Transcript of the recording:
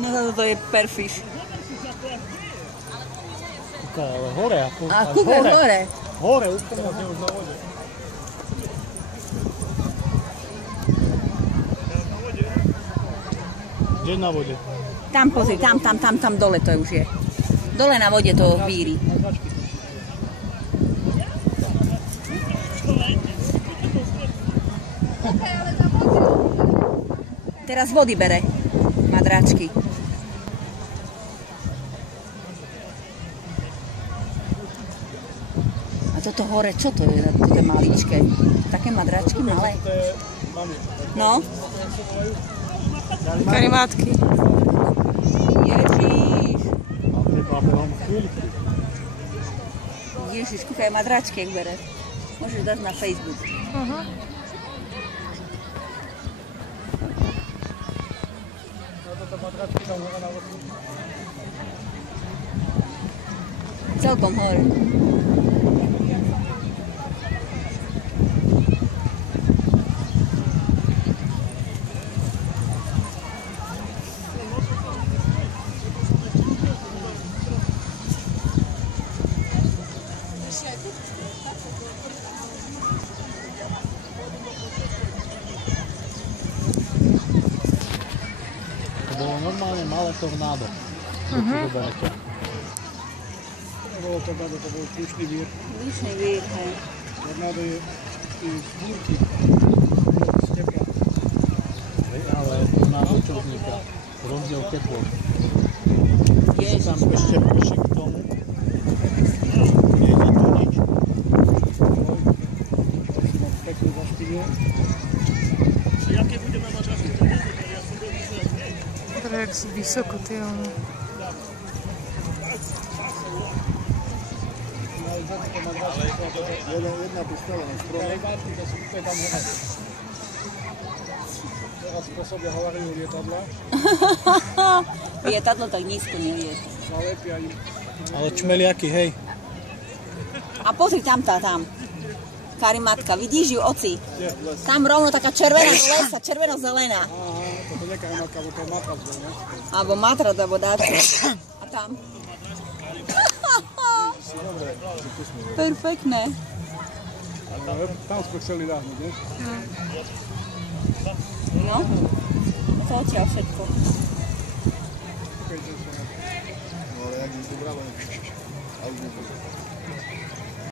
No toto je perfiš. Ale hore ako. A kúber hore. Hore, úplne už na vode. Kde na vode? Tam pozri, tam dole to už je. Dole na vode to víri. Teraz vody bere, madráčky. A toto hore, čo to je? Toto je maličké. Také madráčky malé. No. Karimátky. Ježiš. Ježiš, kúkaj madráčky, jak bere. Môžeš dať na Facebook. Celkom hore. To bolo normálne malé tornádo. Bolo tornádo, to bol púštny vír. Púštny vír, hej. Tornádo je z búrky, z tepla. Ale tornádo čo vzniká? Rozdiel teplot. Ježiš, Tam ešte prší k tomu. Nie je to nič. Pekne zašpinil. Jaké budeme mať časy? Jak vysoko, ty ono. Jedna pistola na strome. Teraz spôsobia havariu lietadla. lietadlo tak nízko nelieta. Zalepia im. Ale čmeliaky, hej. A pozri tam. Karimátka, vidíš ju, oci? Tam rovno taká červená do lesa, červeno-zelená. Aha, toto nie karimátka, alebo to je matras bol, ne? Alebo matrat, alebo dáčo. A tam? Perfektné. Tam sme chceli dáhnuť, ne? No, to odtiaľ všetko. No ale jak im to bralo, a už nebolo.